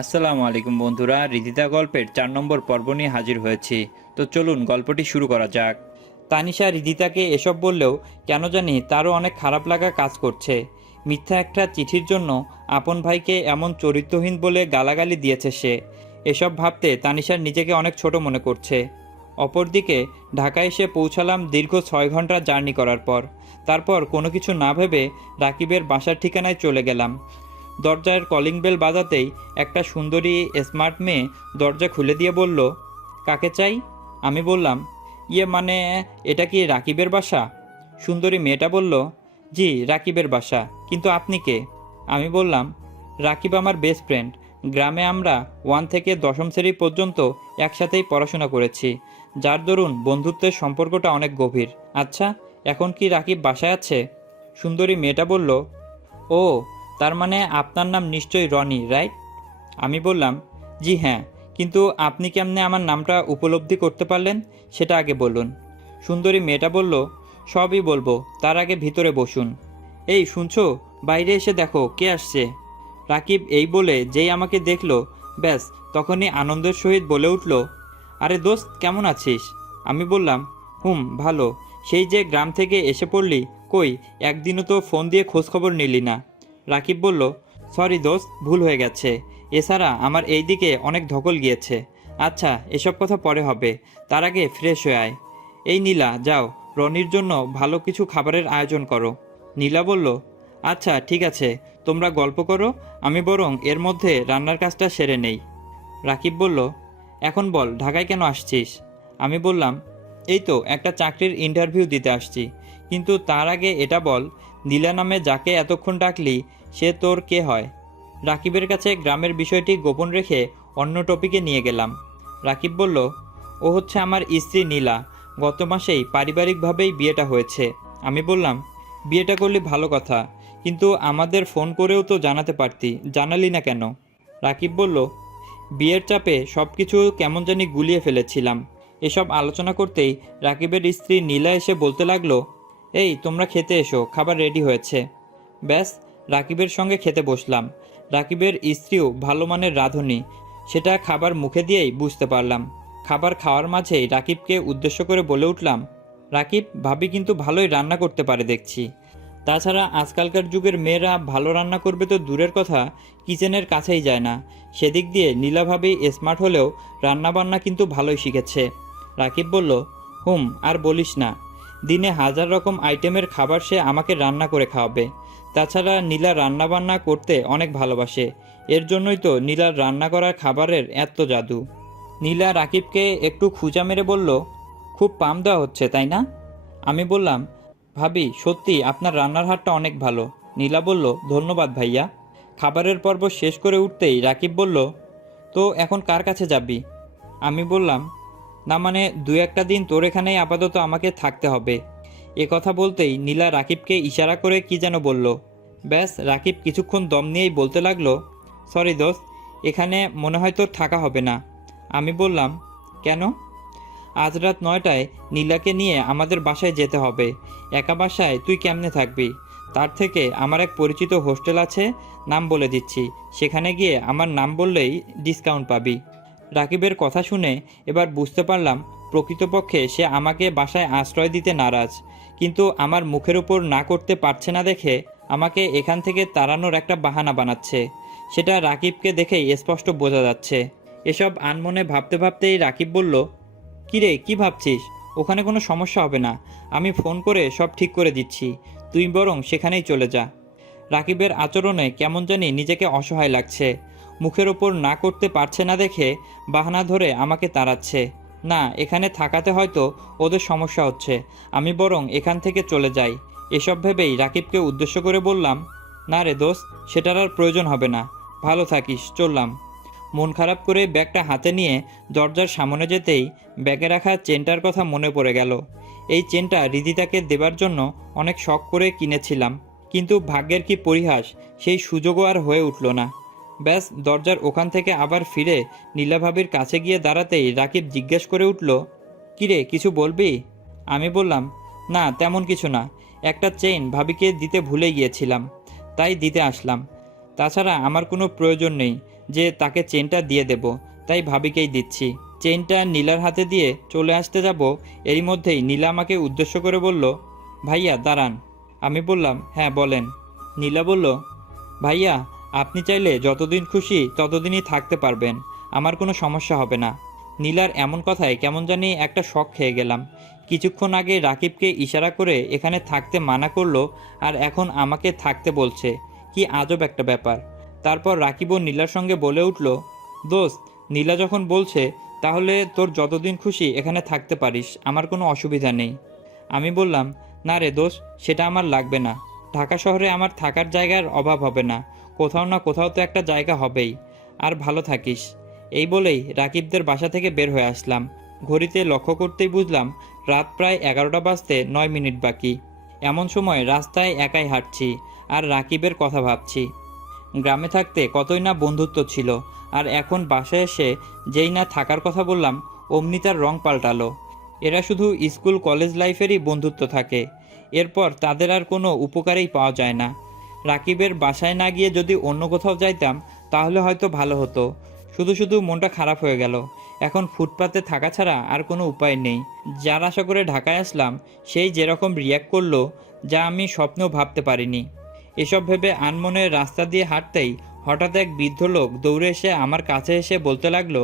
আসসালামু আলাইকুম বন্ধুরা, রিদিতা গল্পের 4 নম্বর পর্ব নিয়ে হাজির হয়েছি। তো চলুন গল্পটি শুরু করা যাক। তানিশা রিদিতাকে এসব বললেও কেন জানি তারও অনেক খারাপ লাগা কাজ করছে। মিথ্যা একটা চিঠির জন্য আপন ভাইকে এমন চরিত্রহীন বলে গালাগালি দিয়েছে সে। এসব ভাবতে তানিশার নিজেকে অনেক ছোট মনে করছে। অপরদিকে ঢাকায় এসে পৌঁছালাম দীর্ঘ 6 ঘন্টা জার্নি করার পর। তারপর কোনো কিছু না ভেবে রাকিবের বাসার ঠিকানায় চলে গেলাম। দরজার কলিং বেল বাজাতেই একটা সুন্দরী স্মার্ট মেয়ে দরজা খুলে দিয়ে বলল, কাকে চাই? আমি বললাম, মানে এটা কি রাকিবের বাসা? সুন্দরী মেয়েটা বলল, জি রাকিবের বাসা, কিন্তু আপনি কে? আমি বললাম, রাকিব আমার বেস্ট ফ্রেন্ড। গ্রামে আমরা 1 থেকে 10ম শ্রেণী পর্যন্ত একসাথেই পড়াশোনা করেছি, যার দরুন বন্ধুত্বের সম্পর্কটা অনেক গভীর। আচ্ছা, এখন কি রাকিব বাসায় আছে? সুন্দরী মেয়েটা বলল, ও, তার মানে আপনার নাম নিশ্চয়ই রনি, রাইট? আমি বললাম, জি হ্যাঁ, কিন্তু আপনি কেমনে আমার নামটা উপলব্ধি করতে পারলেন সেটা আগে বলুন। সুন্দরী মেয়েটা বলল, সবই বলবো, তার আগে ভিতরে বসুন। এই শুনছো, বাইরে এসে দেখো কে আসছে। রাকিব এই বলে যেই আমাকে দেখলো, ব্যাস তখনই আনন্দের সহিত বলে উঠল, আরে দোস্ত, কেমন আছিস? আমি বললাম, ভালো। সেই যে গ্রাম থেকে এসে পড়লি, কই একদিনও তো ফোন দিয়ে খোঁজখবর নিলি না। রাকিব বলল, সরি দোস্ত, ভুল হয়ে গেছে। এছাড়া আমার এই দিকে অনেক ধকল গিয়েছে। আচ্ছা, এসব কথা পরে হবে, তার আগে ফ্রেশ হয়ে আয়। এই নীলা, যাও রনির জন্য ভালো কিছু খাবারের আয়োজন করো। নীলা বলল, আচ্ছা ঠিক আছে, তোমরা গল্প করো, আমি বরং এর মধ্যে রান্নার কাজটা সেরে নেই। রাকিব বলল, এখন বল ঢাকায় কেন আসছিস? আমি বললাম, এই তো একটা চাকরির ইন্টারভিউ দিতে আসছি, কিন্তু তার আগে এটা বল, নীলা নামে যাকে এতক্ষণ ডাকলি সে তোর কে হয়? রাকিবের কাছে গ্রামের বিষয়টি গোপন রেখে অন্য টপিকে নিয়ে গেলাম। রাকিব বলল, ও হচ্ছে আমার স্ত্রী নীলা, গত মাসেই পারিবারিকভাবেই বিয়েটা হয়েছে। আমি বললাম, বিয়েটা করলি ভালো কথা, কিন্তু আমাদের ফোন করেও তো জানাতে পারতি, জানালি না কেন? রাকিব বলল, বিয়ের চাপে সব কিছু কেমন জানি গুলিয়ে ফেলেছিলাম। এসব আলোচনা করতেই রাকিবের স্ত্রী নীলা এসে বলতে লাগলো, এই তোমরা খেতে এসো, খাবার রেডি হয়েছে। ব্যাস, রাকিবের সঙ্গে খেতে বসলাম। রাকিবের স্ত্রীও ভালো মানের রাঁধুনি, সেটা খাবার মুখে দিয়েই বুঝতে পারলাম। খাবার খাওয়ার মাঝেই রাকিবকে উদ্দেশ্য করে বলে উঠলাম, রাকিব, ভাবি কিন্তু ভালোই রান্না করতে পারে দেখছি। তাছাড়া আজকালকার যুগের মেয়েরা ভালো রান্না করবে তো দূরের কথা, কিচেনের কাছেই যায় না। সেদিক দিয়ে নীলাভাবি স্মার্ট হলেও রান্নাবান্না কিন্তু ভালোই শিখেছে। রাকিব বলল, আর বলিস না, দিনে 1000 রকম আইটেমের খাবার সে আমাকে রান্না করে খাওয়াবে। তাছাড়া নীলা রান্নাবান্না করতে অনেক ভালোবাসে, এর জন্যই তো নীলার রান্না করার খাবারের এত জাদু। নীলা রাকিবকে একটু খুঁজা মেরে বলল, খুব পাম দেওয়া হচ্ছে তাই না? আমি বললাম, ভাবি সত্যি আপনার রান্নার হাতটা অনেক ভালো। নীলা বলল, ধন্যবাদ ভাইয়া। খাবারের পর্ব শেষ করে উঠতেই রাকিব বলল, তো এখন কার কাছে যাবি? আমি বললাম, না মানে 2-1টা দিন তোর এখানেই আপাতত আমাকে থাকতে হবে। এ কথা বলতেই নীলা রাকিবকে ইশারা করে কি যেন বলল। ব্যাস, রাকিব কিছুক্ষণ দম নিয়েই বলতে লাগলো, সরি দোস্ত, এখানে মনে হয় তোর থাকা হবে না। আমি বললাম, কেন? আজ রাত 9টায় নীলাকে নিয়ে আমাদের বাসায় যেতে হবে। একা বাসায় তুই কেমনে থাকবি? তার থেকে আমার এক পরিচিত হোস্টেল আছে, নাম বলে দিচ্ছি, সেখানে গিয়ে আমার নাম বললেই ডিসকাউন্ট পাবি। রাকিবের কথা শুনে এবার বুঝতে পারলাম প্রকৃতপক্ষে সে আমাকে বাসায় আশ্রয় দিতে নারাজ, কিন্তু আমার মুখের উপর না করতে পারছে না দেখে আমাকে এখান থেকে তাড়ানোর একটা বাহানা বানাচ্ছে। সেটা রাকিবকে দেখেই স্পষ্ট বোঝা যাচ্ছে। এসব আনমনে ভাবতে ভাবতেই রাকিব বলল, কিরে, কি ভাবছিস? ওখানে কোনো সমস্যা হবে না, আমি ফোন করে সব ঠিক করে দিচ্ছি, তুই বরং সেখানেই চলে যা। রাকিবের আচরণে কেমন জানি নিজেকে অসহায় লাগছে। মুখের ওপর না করতে পারছে না দেখে বাহানা ধরে আমাকে তাড়াচ্ছে। না, এখানে থাকাতে হয়তো ওদের সমস্যা হচ্ছে, আমি বরং এখান থেকে চলে যাই। এসব ভেবেই রাকিবকে উদ্দেশ্য করে বললাম, না রে দোস্ত, সেটার আর প্রয়োজন হবে না, ভালো থাকিস, চললাম। মন খারাপ করে ব্যাগটা হাতে নিয়ে দরজার সামনে যেতেই ব্যাগে রাখা চেনটার কথা মনে পড়ে গেল। এই চেনটা রিদিতাকে দেবার জন্য অনেক শখ করে কিনেছিলাম, কিন্তু ভাগ্যের কি পরিহাস, সেই সুযোগও আর হয়ে উঠল না। ব্যাস, দরজার ওখান থেকে আবার ফিরে নীলাভাবির কাছে গিয়ে দাঁড়াতেই রাকিব জিজ্ঞেস করে উঠল, কিরে, কিছু বলবি? আমি বললাম, না তেমন কিছু না, একটা চেইন ভাবিকে দিতে ভুলে গিয়েছিলাম, তাই দিতে আসলাম। তাছাড়া আমার কোনো প্রয়োজন নেই, যে তাকে চেনটা দিয়ে দেব, তাই ভাবিকেই দিচ্ছি। চেনটা নীলার হাতে দিয়ে চলে আসতে যাব, এরই মধ্যেই নীলা আমাকে উদ্দেশ্য করে বলল, ভাইয়া দাঁড়ান। আমি বললাম, হ্যাঁ বলেন। নীলা বলল, ভাইয়া আপনি চাইলে যতদিন খুশি ততদিনই থাকতে পারবেন, আমার কোনো সমস্যা হবে না। নীলার এমন কথায় কেমন জানি একটা শক খেয়ে গেলাম। কিছুক্ষণ আগে রাকিবকে ইশারা করে এখানে থাকতে মানা করলো, আর এখন আমাকে থাকতে বলছে। কি আজব একটা ব্যাপার। তারপর রাকিবও নীলার সঙ্গে বলে উঠল, দোস্ত, নীলা যখন বলছে তাহলে তোর যতদিন খুশি এখানে থাকতে পারিস, আমার কোনো অসুবিধা নেই। আমি বললাম, না রে দোস্ত, সেটা আমার লাগবে না। ঢাকা শহরে আমার থাকার জায়গার অভাব হবে না, কোথাও না কোথাও তো একটা জায়গা হবেই। আর ভালো থাকিস। এই বলেই রাকিবদের বাসা থেকে বের হয়ে আসলাম। ঘড়িতে লক্ষ্য করতেই বুঝলাম রাত প্রায় 11টা বাজতে 9 মিনিট বাকি। এমন সময় রাস্তায় একাই হাঁটছি আর রাকিবের কথা ভাবছি। গ্রামে থাকতে কতই না বন্ধুত্ব ছিল, আর এখন বাসায় এসে যেই না থাকার কথা বললাম অমনি তার রং পাল্টালো। এরা শুধু স্কুল কলেজ লাইফেরই বন্ধুত্ব থাকে, এরপর তাদের আর কোনো উপকারেই পাওয়া যায় না। রাকিবের বাসায় না গিয়ে যদি অন্য কোথাও যাইতাম তাহলে হয়তো ভালো হতো। শুধু শুধু মনটা খারাপ হয়ে গেল। এখন ফুটপাতে থাকা ছাড়া আর কোনো উপায় নেই। যার আশা করে ঢাকায় আসলাম সেই যেরকম রিয়্যাক্ট করলো, যা আমি স্বপ্নেও ভাবতে পারিনি। এসব ভেবে আনমনে রাস্তা দিয়ে হাঁটতেই হঠাৎ এক বৃদ্ধ লোক দৌড়ে এসে আমার কাছে এসে বলতে লাগলো,